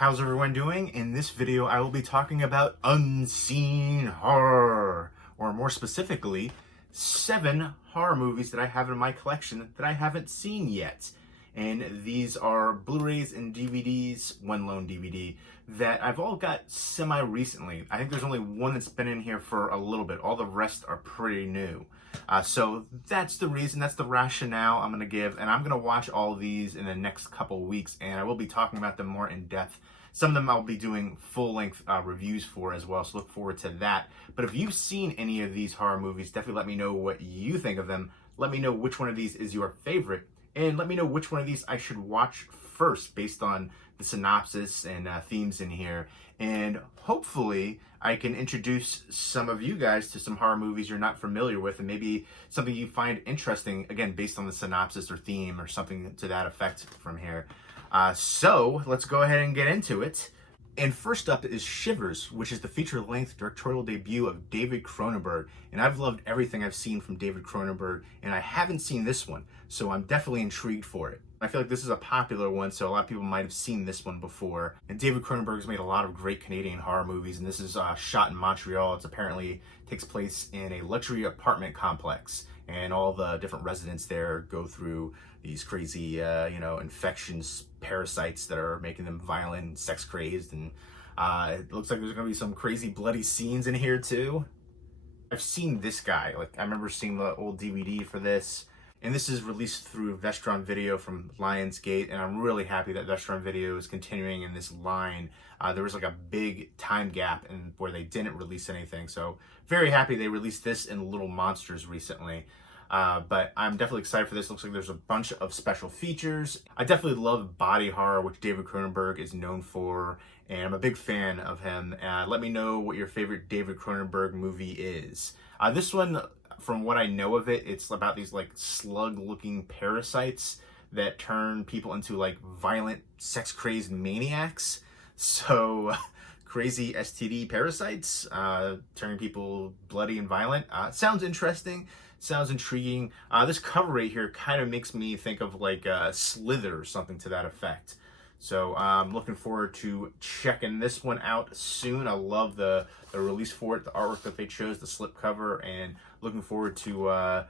How's everyone doing? In this video, I will be talking about unseen horror, or more specifically, 7 horror movies that I have in my collection that I haven't seen yet. And these are Blu-rays and DVDs, one lone DVD, that I've all got semi-recently. I think there's only one that's been in here for a little bit. All the rest are pretty new. So that's the reason, that's the rationale I'm going to give, and I'm going to watch all of these in the next couple weeks, and I will be talking about them more in depth. Some of them I'll be doing full-length reviews for as well, so look forward to that. But if you've seen any of these horror movies, definitely let me know what you think of them. Let me know which one of these is your favorite, and let me know which one of these I should watch first based on the synopsis and themes in here. And hopefully I can introduce some of you guys to some horror movies you're not familiar with, and maybe something you find interesting, again, based on the synopsis or theme or something to that effect from here. So let's go ahead and get into it. And first up is Shivers, which is the feature-length directorial debut of David Cronenberg. And I've loved everything I've seen from David Cronenberg, and I haven't seen this one, so I'm definitely intrigued for it. I feel like this is a popular one, so a lot of people might have seen this one before. And David Cronenberg's made a lot of great Canadian horror movies, and this is shot in Montreal. It apparently takes place in a luxury apartment complex, and all the different residents there go through these crazy, infections, parasites that are making them violent and sex crazed. And it looks like there's gonna be some crazy bloody scenes in here too. I've seen this guy, I remember seeing the old DVD for this. And this is released through Vestron Video from Lionsgate, and I'm really happy that Vestron Video is continuing in this line. There was a big time gap where they didn't release anything, so very happy they released this in Little Monsters recently. But I'm definitely excited for this. Looks like there's a bunch of special features. I definitely love body horror, which David Cronenberg is known for, and I'm a big fan of him. Let me know what your favorite David Cronenberg movie is. This one, from what I know of it, it's about these slug-looking parasites that turn people into violent, sex-crazed maniacs. So crazy STD parasites turning people bloody and violent. Sounds interesting. Sounds intriguing. This cover right here kind of makes me think of Slither or something to that effect. So I'm looking forward to checking this one out soon. I love the release for it, the artwork that they chose, the slipcover, and looking forward to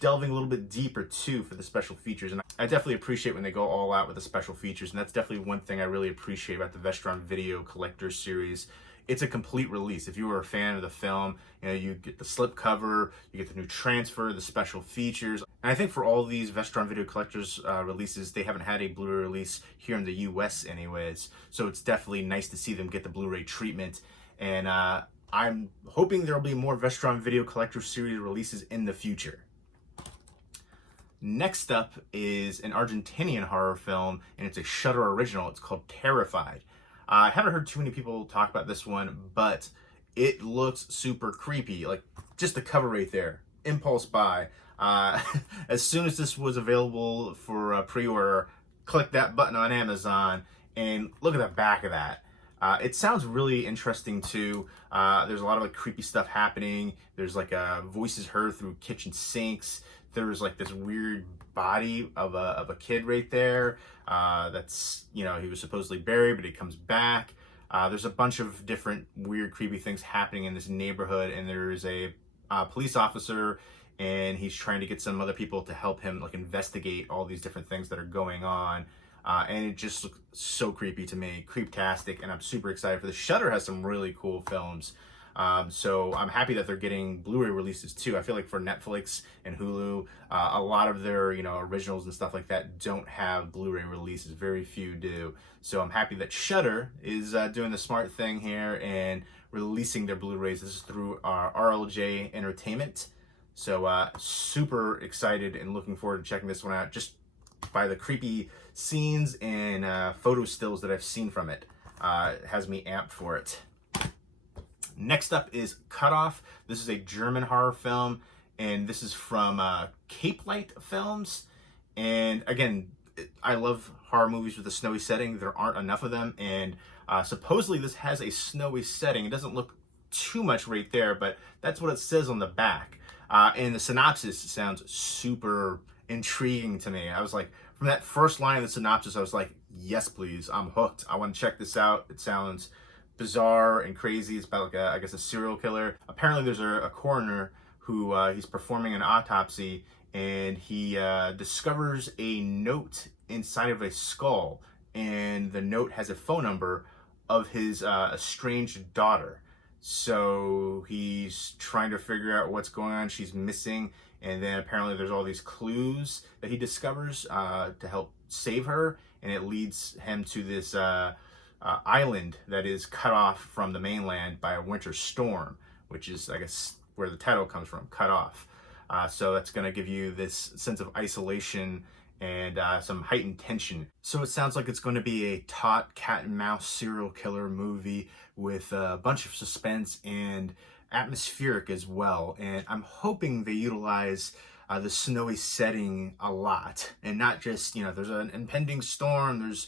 delving a little bit deeper too for the special features. And I definitely appreciate when they go all out with the special features, and that's definitely one thing I really appreciate about the Vestron Video Collector Series. It's a complete release. If you were a fan of the film, you get the slipcover, you get the new transfer, the special features. And I think for all these Vestron Video Collectors releases, they haven't had a Blu-ray release here in the US anyways. So it's definitely nice to see them get the Blu-ray treatment. And I'm hoping there'll be more Vestron Video Collector Series releases in the future. Next up is an Argentinian horror film, and it's a Shudder original. It's called Terrified. I haven't heard too many people talk about this one, but it looks super creepy. Just the cover right there, impulse buy. As soon as this was available for pre-order, click that button on Amazon, and look at the back of that. It sounds really interesting too. There's a lot of creepy stuff happening. There's voices heard through kitchen sinks. There's this weird body of a kid right there. That's, he was supposedly buried, but he comes back. There's a bunch of different weird, creepy things happening in this neighborhood, and there's a police officer, and he's trying to get some other people to help him investigate all these different things that are going on. And it just looks so creepy to me, creeptastic, and I'm super excited for this. Shudder has some really cool films. So I'm happy that they're getting Blu-ray releases too. I feel like for Netflix and Hulu, a lot of their originals and stuff like that don't have Blu-ray releases. Very few do. So I'm happy that Shudder is doing the smart thing here and releasing their Blu-rays. This is through RLJ Entertainment. So super excited and looking forward to checking this one out. Just by the creepy scenes and photo stills that I've seen from it, it has me amped for it. Next up is Cut Off. This is a German horror film, and this is from Cape Light Films. And again, I love horror movies with a snowy setting. There aren't enough of them, and supposedly this has a snowy setting. It doesn't look too much right there, but that's what it says on the back. And the synopsis sounds super intriguing to me. I was from that first line of the synopsis, I was Yes, please. I'm hooked. I want to check this out. It sounds bizarre and crazy. It's about like I guess a serial killer. Apparently, there's a coroner who he's performing an autopsy, and he discovers a note inside of a skull, and the note has a phone number of his estranged daughter. So he's trying to figure out what's going on. She's missing, and then apparently there's all these clues that he discovers to help save her, and it leads him to this island that is cut off from the mainland by a winter storm, which is, I guess, where the title comes from, cut off. So that's going to give you this sense of isolation and some heightened tension. So it sounds like it's going to be a taut cat and mouse serial killer movie with a bunch of suspense and atmospheric as well. And I'm hoping they utilize the snowy setting a lot, and not just, there's an impending storm, there's,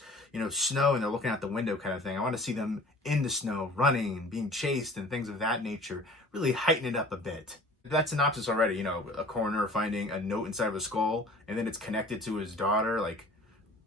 snow, and they're looking out the window kind of thing. I want to see them in the snow, running and being chased and things of that nature, really heighten it up a bit. That synopsis already, a coroner finding a note inside of a skull, and then it's connected to his daughter, like,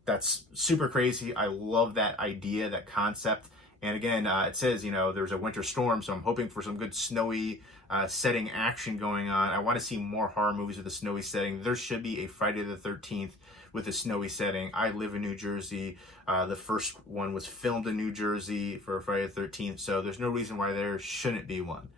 that's super crazy. I love that idea, that concept. And again, it says, there's a winter storm, so I'm hoping for some good snowy setting action going on. I want to see more horror movies with a snowy setting. There should be a Friday the 13th with a snowy setting. I live in New Jersey. The first one was filmed in New Jersey for Friday the 13th, so there's no reason why there shouldn't be one.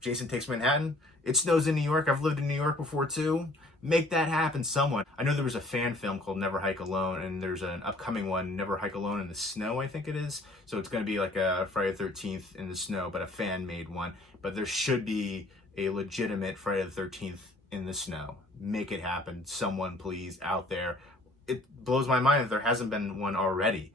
Jason Takes Manhattan. It snows in New York. I've lived in New York before too. Make that happen, someone. I know there was a fan film called Never Hike Alone, and there's an upcoming one, Never Hike Alone in the Snow, I think it is. So it's going to be like a Friday the 13th in the snow, but a fan-made one. But there should be a legitimate Friday the 13th in the snow. Make it happen, someone please, out there. It blows my mind that there hasn't been one already.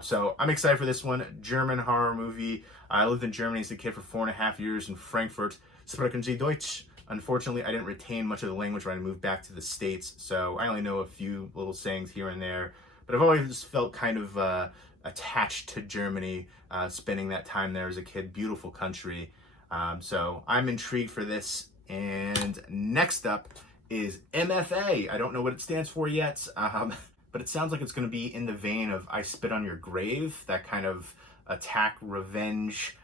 So I'm excited for this one. German horror movie. I lived in Germany as a kid for 4.5 years in Frankfurt. Sprechen Sie Deutsch? Unfortunately, I didn't retain much of the language when I moved back to the States, so I only know a few little sayings here and there. But I've always felt kind of attached to Germany, spending that time there as a kid. Beautiful country. So I'm intrigued for this. And next up is MFA. I don't know what it stands for yet, but it sounds like it's going to be in the vein of I Spit on Your Grave, that kind of attack, revenge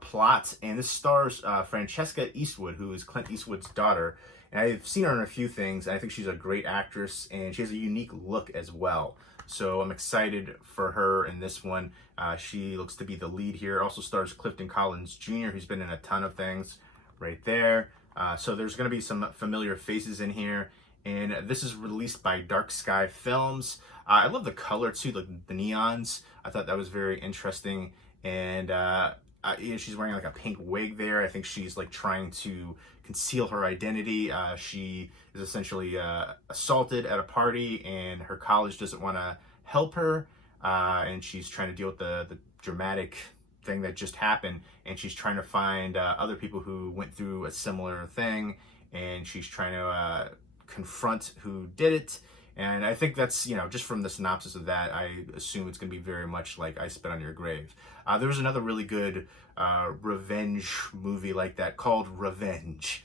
plot. And this stars Francesca Eastwood, who is Clint Eastwood's daughter. And I've seen her in a few things. I think she's a great actress, and she has a unique look as well. So I'm excited for her in this one. She looks to be the lead here. Also stars Clifton Collins Jr., who's been in a ton of things right there. So there's going to be some familiar faces in here. And this is released by Dark Sky Films. I love the color too, like the neons. I thought that was very interesting. And she's wearing like a pink wig there. I think she's like trying to conceal her identity. She is essentially assaulted at a party, and her college doesn't want to help her. And she's trying to deal with the dramatic thing that just happened. And she's trying to find other people who went through a similar thing. And she's trying to confront who did it. And I think that's, just from the synopsis of that, I assume it's going to be very much like I Spit on Your Grave. There was another really good revenge movie like that called Revenge.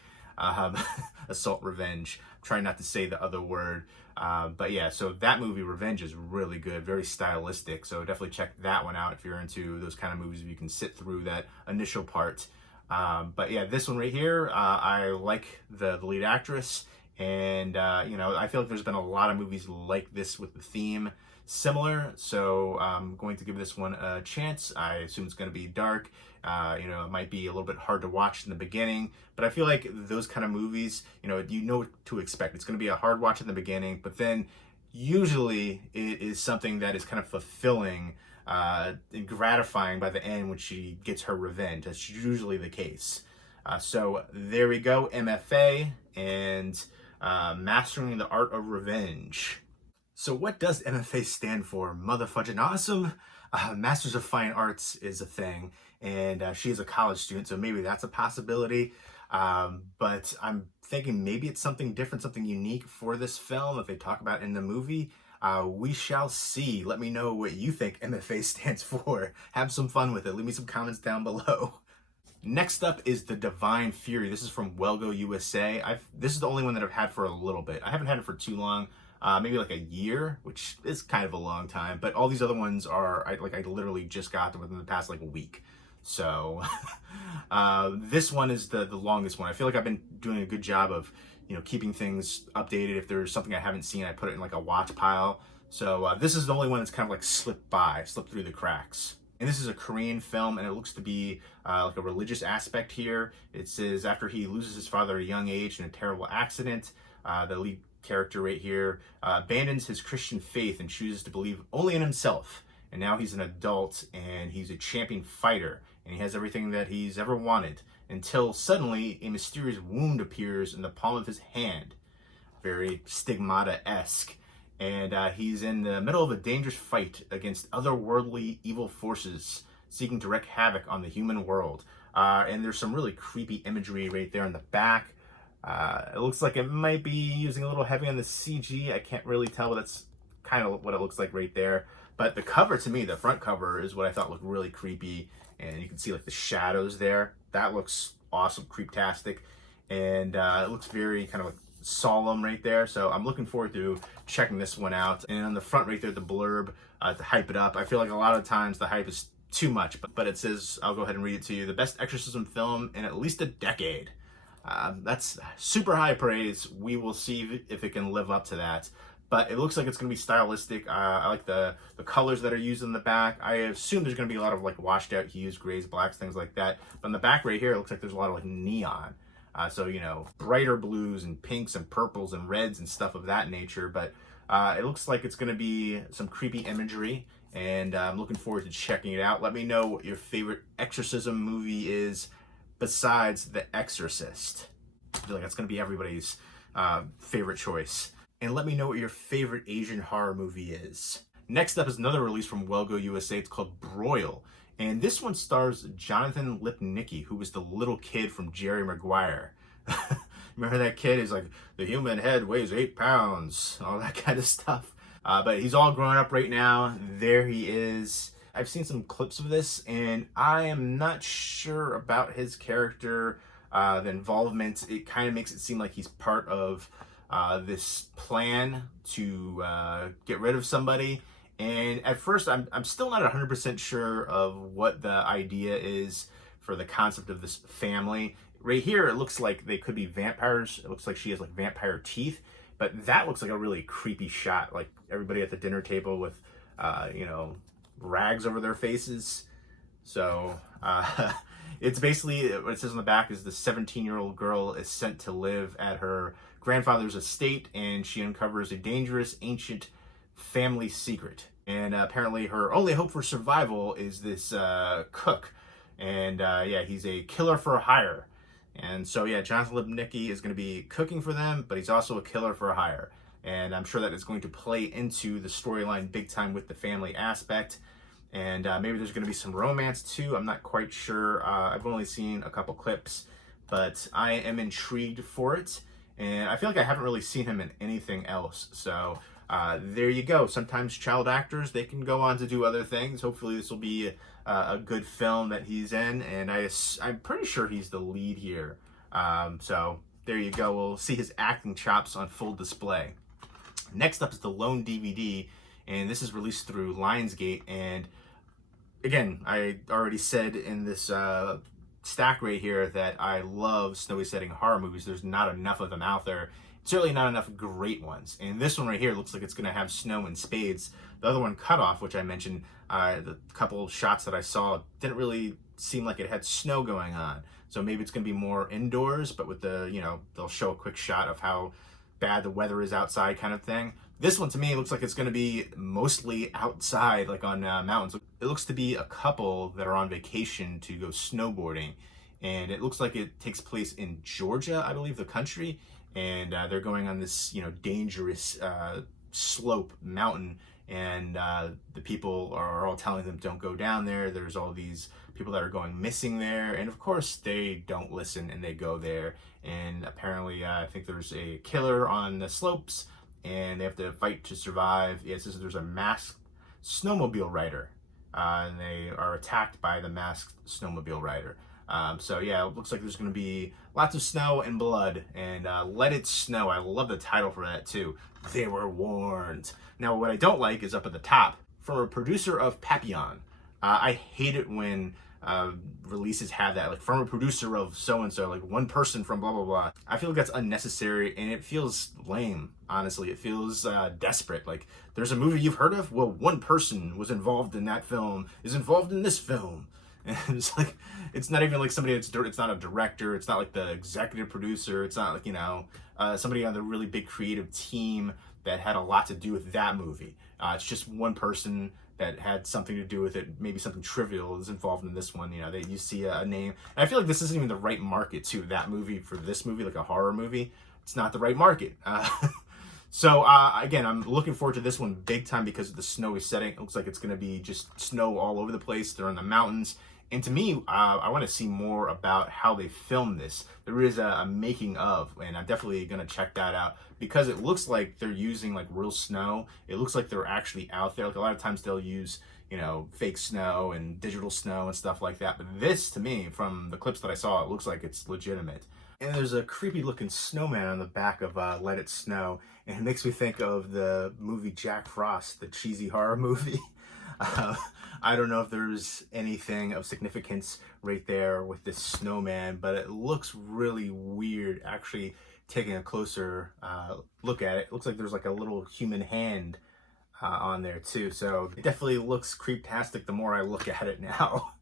Assault Revenge. I'm trying not to say the other word. But yeah, so that movie, Revenge, is really good, very stylistic. So definitely check that one out if you're into those kind of movies, if you can sit through that initial part. But yeah, this one right here, I like the lead actress. And, I feel like there's been a lot of movies like this with the theme similar. So I'm going to give this one a chance. I assume it's going to be dark. It might be a little bit hard to watch in the beginning. But I feel like those kind of movies, you know what to expect. It's going to be a hard watch in the beginning. But then usually it is something that is kind of fulfilling and gratifying by the end when she gets her revenge. That's usually the case. So there we go, MFA and Mastering the Art of Revenge. So what does MFA stand for? Motherfudging awesome. Masters of Fine Arts is a thing, and she's a college student, so maybe that's a possibility. But I'm thinking maybe it's something different, something unique for this film that they talk about in the movie. We shall see. Let me know what you think MFA stands for. Have some fun with it. Leave me some comments down below. Next up is The Divine Fury. This is from Wellgo USA. This is the only one that I've had for a little bit. I haven't had it for too long. maybe like a year, which is kind of a long time. But all these other ones are, I literally just got them within the past like week. So this one is the longest one. I feel like I've been doing a good job of, keeping things updated. If there's something I haven't seen, I put it in like a watch pile. So this is the only one that's kind of like slipped through the cracks. And this is a Korean film, and it looks to be like a religious aspect here. It says after he loses his father at a young age in a terrible accident, the lead character right here abandons his Christian faith and chooses to believe only in himself. And now he's an adult, and he's a champion fighter, and he has everything that he's ever wanted, until suddenly a mysterious wound appears in the palm of his hand. Very Stigmata-esque. And he's in the middle of a dangerous fight against otherworldly evil forces seeking to wreak havoc on the human world. And there's some really creepy imagery right there in the back. It looks like it might be using a little heavy on the CG. I can't really tell, but that's kind of what it looks like right there. But the cover, to me, the front cover, is what I thought looked really creepy. And you can see like the shadows there. That looks awesome, creeptastic. And it looks very kind of like solemn right there. So I'm looking forward to checking this one out. And on the front right there, the blurb to hype it up. I feel like a lot of times the hype is too much, but it says, I'll go ahead and read it to you, the best exorcism film in at least a decade. That's super high praise. We will see if it can live up to that. But it looks like it's going to be stylistic. I like the colors that are used in the back. I assume there's going to be a lot of like washed out hues, grays, blacks, things like that. But in the back right here, it looks like there's a lot of like neon. So, brighter blues and pinks and purples and reds and stuff of that nature. But it looks like it's going to be some creepy imagery. And I'm looking forward to checking it out. Let me know what your favorite exorcism movie is besides The Exorcist. I feel like that's going to be everybody's favorite choice. And let me know what your favorite Asian horror movie is. Next up is another release from Wellgo USA. It's called Broil. And this one stars Jonathan Lipnicki, who was the little kid from Jerry Maguire. Remember that kid? He's like, the human head weighs 8 pounds, all that kind of stuff. But he's all grown up right now. There he is. I've seen some clips of this, and I am not sure about his character, the involvement. It kind of makes it seem like he's part of this plan to get rid of somebody. And at first, I'm still not 100% sure of what the idea is for the concept of this family. Right here, it looks like they could be vampires. It looks like she has like vampire teeth, but that looks like a really creepy shot. Like everybody at the dinner table with, rags over their faces. So it's basically, what it says on the back is the 17-year-old girl is sent to live at her grandfather's estate, and she uncovers a dangerous ancient family secret. And apparently her only hope for survival is this cook. And he's a killer for hire. And so Jonathan Lipnicki is going to be cooking for them, but he's also a killer for hire. And I'm sure that is going to play into the storyline big time with the family aspect. And maybe there's going to be some romance too. I'm not quite sure. I've only seen a couple clips, but I am intrigued for it. And I feel like I haven't really seen him in anything else. So there you go. Sometimes child actors, they can go on to do other things. Hopefully this will be a good film that he's in. And I'm pretty sure he's the lead here. So there you go. We'll see his acting chops on full display. Next up is the Lone DVD. And this is released through Lionsgate. And again, I already said in this stack right here that I love snowy setting horror movies. There's not enough of them out there. Certainly not enough great ones. And this one right here looks like it's going to have snow and spades. The other one, Cut Off, which I mentioned, the couple of shots that I saw didn't really seem like it had snow going on. So maybe it's going to be more indoors, but with the, they'll show a quick shot of how bad the weather is outside kind of thing. This one to me looks like it's going to be mostly outside, like on mountains. It looks to be a couple that are on vacation to go snowboarding. And it looks like it takes place in Georgia, I believe, the country. And they're going on this, dangerous slope mountain. And the people are all telling them, don't go down there. There's all these people that are going missing there. And of course, they don't listen and they go there. And apparently, I think there's a killer on the slopes. And they have to fight to survive. It says there's a masked snowmobile rider. And they are attacked by the masked snowmobile rider. So yeah, it looks like there's going to be lots of snow and blood, and Let It Snow. I love the title for that too. They were warned. Now, what I don't like is up at the top, from a producer of Papillon. I hate it when releases have that, like from a producer of so-and-so, like one person from blah, blah, blah. I feel like that's unnecessary, and it feels lame, honestly. It feels desperate. Like, there's a movie you've heard of? Well, one person was involved in that film, is involved in this film. And it's like, it's not even like somebody it's not a director, it's not like the executive producer, it's not like, you know, somebody on the really big creative team that had a lot to do with that movie. It's just one person that had something to do with it, maybe something trivial is involved in this one. You know, you see a name. And I feel like this isn't even the right market to that movie for this movie, like a horror movie. It's not the right market. So again, I'm looking forward to this one big time because of the snowy setting. It looks like it's going to be just snow all over the place. They're in the mountains. And to me, I want to see more about how they filmed this. There is a making of, and I'm definitely going to check that out because it looks like they're using like real snow. It looks like they're actually out there. Like a lot of times they'll use, you know, fake snow and digital snow and stuff like that. But this, to me, from the clips that I saw, it looks like it's legitimate. And there's a creepy looking snowman on the back of Let It Snow. And it makes me think of the movie Jack Frost, the cheesy horror movie. I don't know if there's anything of significance right there with this snowman, but it looks really weird actually taking a closer look at it. It looks like there's like a little human hand on there too. So it definitely looks creeptastic the more I look at it now.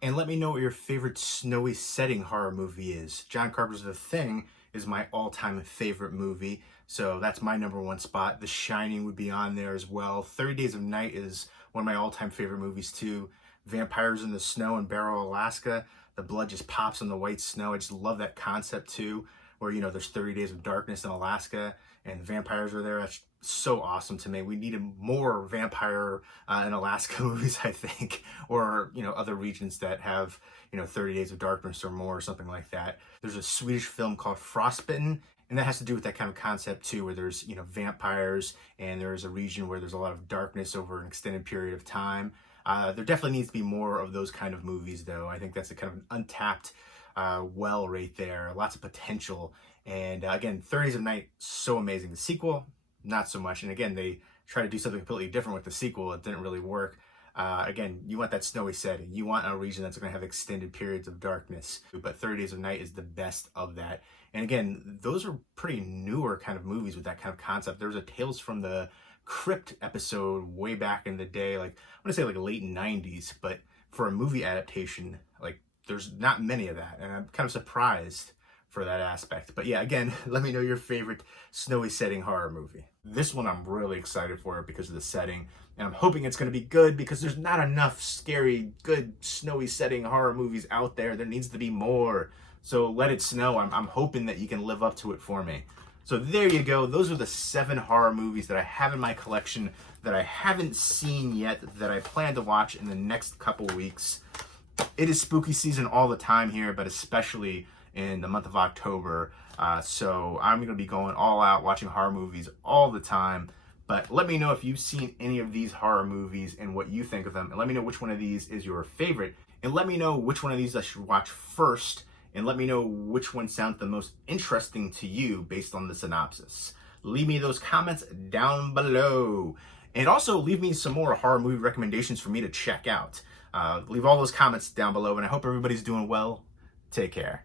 And let me know what your favorite snowy setting horror movie is. John Carpenter's The Thing is my all-time favorite movie, so that's my #1 spot. The Shining would be on there as well. 30 Days of Night is one of my all-time favorite movies too. Vampires in the Snow in Barrow, Alaska. The blood just pops on the white snow. I just love that concept too, where, you know, there's 30 days of darkness in Alaska and vampires are there. That's so awesome to me. We needed more vampire in Alaska movies, I think, or, you know, other regions that have, you know, 30 days of darkness or more or something like that. There's a Swedish film called Frostbitten, and that has to do with that kind of concept too, where there's, you know, vampires and there's a region where there's a lot of darkness over an extended period of time. There definitely needs to be more of those kind of movies though. I think that's a kind of an untapped well right there, lots of potential. And again, 30 Days of Night, so amazing. The sequel, not so much. And again, they try to do something completely different with the sequel. It didn't really work. Again, you want that snowy setting. You want a region that's going to have extended periods of darkness. But 30 Days of Night is the best of that. And again, those are pretty newer kind of movies with that kind of concept. There was a Tales from the Crypt episode way back in the day, like I want to say like late 90s. But for a movie adaptation, like there's not many of that. And I'm kind of surprised for that aspect. But yeah, again, let me know your favorite snowy setting horror movie. This one I'm really excited for because of the setting, and I'm hoping it's going to be good because there's not enough scary, good snowy setting horror movies out there. There needs to be more. So Let It Snow, I'm hoping that you can live up to it for me. So there you go. Those are the 7 horror movies that I have in my collection that I haven't seen yet, that I plan to watch in the next couple weeks. It is spooky season all the time here, but especially in the month of October. So I'm going to be going all out watching horror movies all the time. But let me know if you've seen any of these horror movies and what you think of them. And let me know which one of these is your favorite. And let me know which one of these I should watch first. And let me know which one sounds the most interesting to you based on the synopsis. Leave me those comments down below. And also leave me some more horror movie recommendations for me to check out. Leave all those comments down below. And I hope everybody's doing well. Take care.